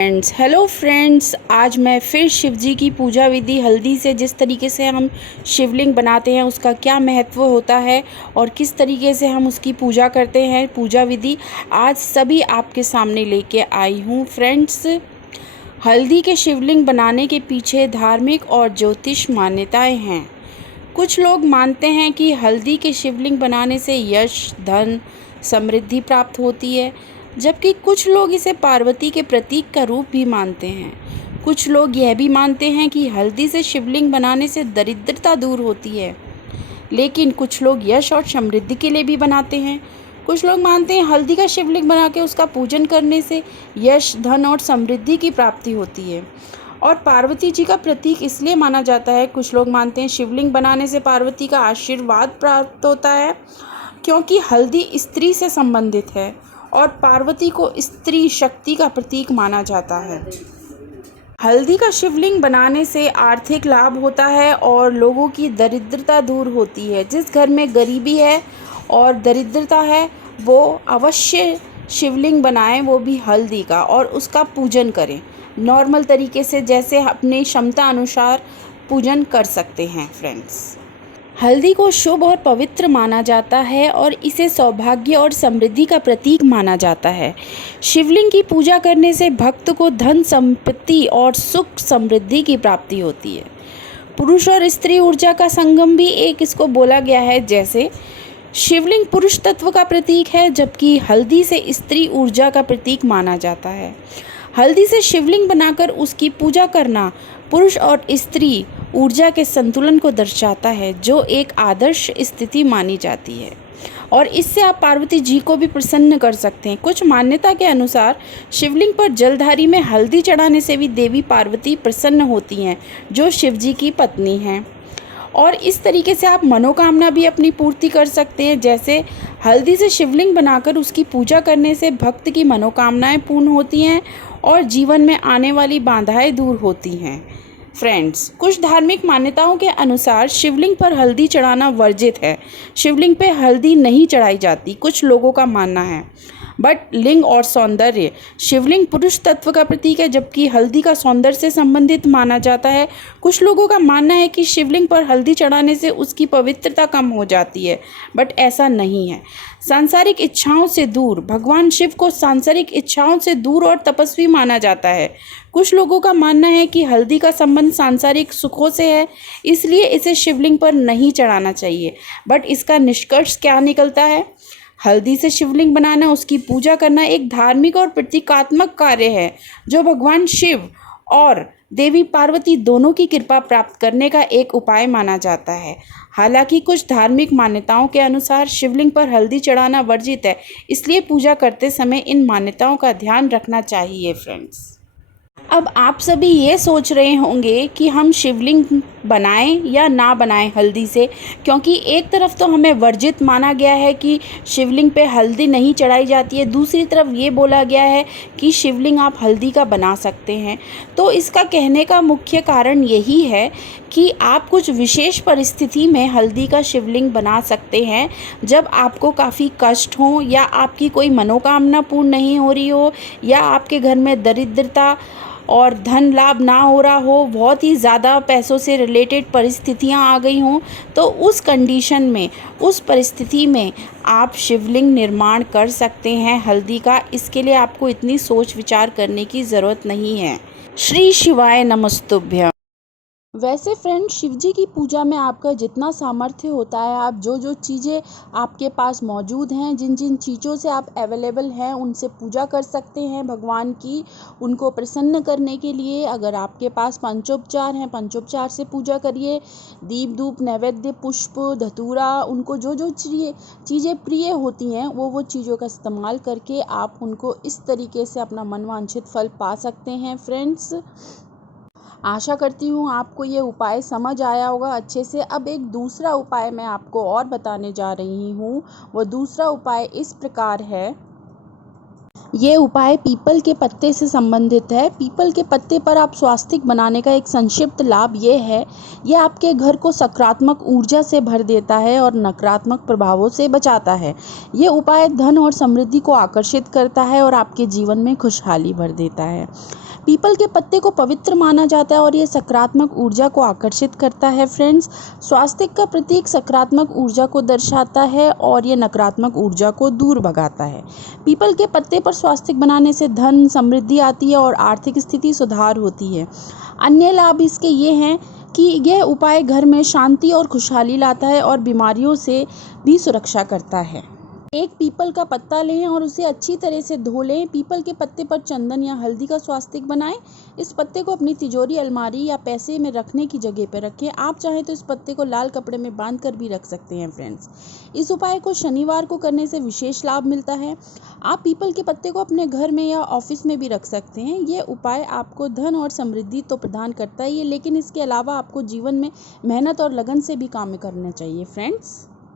Hello friends, आज मैं फिर शिव जी की पूजा विधि हल्दी से जिस तरीके से हम शिवलिंग बनाते हैं उसका क्या महत्व होता है और किस तरीके से हम उसकी पूजा करते हैं, पूजा विधि आज सभी आपके सामने लेके आई हूँ। फ्रेंड्स, हल्दी के शिवलिंग बनाने के पीछे धार्मिक और ज्योतिष मान्यताएं हैं। कुछ लोग मानते हैं कि हल्दी के शिवलिंग बनाने से यश, धन, समृद्धि प्राप्त होती है, जबकि कुछ लोग इसे पार्वती के प्रतीक का रूप भी मानते हैं। कुछ लोग यह भी मानते हैं कि हल्दी से शिवलिंग बनाने से दरिद्रता दूर होती है, लेकिन कुछ लोग यश और समृद्धि के लिए भी बनाते हैं। कुछ लोग मानते हैं हल्दी का शिवलिंग बना के उसका पूजन करने से यश, धन और समृद्धि की प्राप्ति होती है और पार्वती जी का प्रतीक इसलिए माना जाता है। कुछ लोग मानते हैं शिवलिंग बनाने से पार्वती का आशीर्वाद प्राप्त होता है, क्योंकि हल्दी स्त्री से संबंधित है और पार्वती को स्त्री शक्ति का प्रतीक माना जाता है। हल्दी का शिवलिंग बनाने से आर्थिक लाभ होता है और लोगों की दरिद्रता दूर होती है। जिस घर में गरीबी है और दरिद्रता है वो अवश्य शिवलिंग बनाएं, वो भी हल्दी का, और उसका पूजन करें नॉर्मल तरीके से, जैसे अपनी क्षमता अनुसार पूजन कर सकते हैं। फ्रेंड्स, हल्दी को शुभ और पवित्र माना जाता है और इसे सौभाग्य और समृद्धि का प्रतीक माना जाता है। शिवलिंग की पूजा करने से भक्त को धन, संपत्ति और सुख समृद्धि की प्राप्ति होती है। पुरुष और स्त्री ऊर्जा का संगम भी एक इसको बोला गया है। जैसे शिवलिंग पुरुष तत्व का प्रतीक है, जबकि हल्दी से स्त्री ऊर्जा का प्रतीक माना जाता है। हल्दी से शिवलिंग बनाकर उसकी पूजा करना पुरुष और स्त्री ऊर्जा के संतुलन को दर्शाता है, जो एक आदर्श स्थिति मानी जाती है और इससे आप पार्वती जी को भी प्रसन्न कर सकते हैं। कुछ मान्यता के अनुसार शिवलिंग पर जलधारी में हल्दी चढ़ाने से भी देवी पार्वती प्रसन्न होती हैं, जो शिव जी की पत्नी हैं, और इस तरीके से आप मनोकामना भी अपनी पूर्ति कर सकते हैं। जैसे हल्दी से शिवलिंग बनाकर उसकी पूजा करने से भक्त की मनोकामनाएं पूर्ण होती हैं और जीवन में आने वाली बाधाएं दूर होती हैं। फ्रेंड्स, कुछ धार्मिक मान्यताओं के अनुसार शिवलिंग पर हल्दी चढ़ाना वर्जित है। शिवलिंग पे हल्दी नहीं चढ़ाई जाती, कुछ लोगों का मानना है। बट लिंग और सौंदर्य, शिवलिंग पुरुष तत्व का प्रतीक है, जबकि हल्दी का सौंदर्य से संबंधित माना जाता है। कुछ लोगों का मानना है कि शिवलिंग पर हल्दी चढ़ाने से उसकी पवित्रता कम हो जाती है, बट ऐसा नहीं है। सांसारिक इच्छाओं से दूर, भगवान शिव को सांसारिक इच्छाओं से दूर और तपस्वी माना जाता है। कुछ लोगों का मानना है कि हल्दी का संबंध सांसारिक सुखों से है, इसलिए इसे शिवलिंग पर नहीं चढ़ाना चाहिए। बट इसका निष्कर्ष क्या निकलता है? हल्दी से शिवलिंग बनाना, उसकी पूजा करना एक धार्मिक और प्रतीकात्मक कार्य है, जो भगवान शिव और देवी पार्वती दोनों की कृपा प्राप्त करने का एक उपाय माना जाता है। हालांकि कुछ धार्मिक मान्यताओं के अनुसार शिवलिंग पर हल्दी चढ़ाना वर्जित है, इसलिए पूजा करते समय इन मान्यताओं का ध्यान रखना चाहिए। फ्रेंड्स, अब आप सभी ये सोच रहे होंगे कि हम शिवलिंग बनाएं या ना बनाएं हल्दी से, क्योंकि एक तरफ तो हमें वर्जित माना गया है कि शिवलिंग पे हल्दी नहीं चढ़ाई जाती है, दूसरी तरफ ये बोला गया है कि शिवलिंग आप हल्दी का बना सकते हैं। तो इसका कहने का मुख्य कारण यही है कि आप कुछ विशेष परिस्थिति में हल्दी का शिवलिंग बना सकते हैं, जब आपको काफ़ी कष्ट हो या आपकी कोई मनोकामना पूर्ण नहीं हो रही हो या आपके घर में दरिद्रता और धन लाभ ना हो रहा हो, बहुत ही ज़्यादा पैसों से रिलेटेड परिस्थितियां आ गई हों, तो उस कंडीशन में, उस परिस्थिति में आप शिवलिंग निर्माण कर सकते हैं हल्दी का। इसके लिए आपको इतनी सोच विचार करने की ज़रूरत नहीं है। श्री शिवाय नमस्तुभ्यं। वैसे फ्रेंड, शिव जी की पूजा में आपका जितना सामर्थ्य होता है, आप जो जो चीज़ें आपके पास मौजूद हैं, जिन जिन चीज़ों से आप अवेलेबल हैं, उनसे पूजा कर सकते हैं भगवान की, उनको प्रसन्न करने के लिए। अगर आपके पास पंचोपचार हैं, पंचोपचार से पूजा करिए। दीप, धूप, नैवेद्य, पुष्प, धतूरा, उनको जो जो चीज़ें प्रिय होती हैं, वो चीज़ों का इस्तेमाल करके आप उनको इस तरीके से अपना मनवांछित फल पा सकते हैं। फ्रेंड्स, आशा करती हूँ आपको ये उपाय समझ आया होगा अच्छे से। अब एक दूसरा उपाय मैं आपको और बताने जा रही हूँ। वो दूसरा उपाय इस प्रकार है। ये उपाय पीपल के पत्ते से संबंधित है। पीपल के पत्ते पर आप स्वास्तिक बनाने का एक संक्षिप्त लाभ ये है, ये आपके घर को सकारात्मक ऊर्जा से भर देता है और नकारात्मक प्रभावों से बचाता है। ये उपाय धन और समृद्धि को आकर्षित करता है और आपके जीवन में खुशहाली भर देता है। पीपल के पत्ते को पवित्र माना जाता है और ये सकारात्मक ऊर्जा को आकर्षित करता है फ्रेंड्स। स्वास्तिक का प्रतीक सकारात्मक ऊर्जा को दर्शाता है और ये नकारात्मक ऊर्जा को दूर भगाता है। पीपल के पत्ते पर स्वास्तिक बनाने से धन समृद्धि आती है और आर्थिक स्थिति सुधार होती है। अन्य लाभ इसके ये हैं कि यह उपाय घर में शांति और खुशहाली लाता है और बीमारियों से भी सुरक्षा करता है। एक पीपल का पत्ता लें और उसे अच्छी तरह से धो लें। पीपल के पत्ते पर चंदन या हल्दी का स्वास्तिक बनाएं। इस पत्ते को अपनी तिजोरी, अलमारी या पैसे में रखने की जगह पर रखें। आप चाहें तो इस पत्ते को लाल कपड़े में बांध कर भी रख सकते हैं फ्रेंड्स। इस उपाय को शनिवार को करने से विशेष लाभ मिलता है। आप पीपल के पत्ते को अपने घर में या ऑफिस में भी रख सकते हैं। ये उपाय आपको धन और समृद्धि तो प्रदान करता ही है, लेकिन इसके अलावा आपको जीवन में मेहनत और लगन से भी काम करना चाहिए फ्रेंड्स।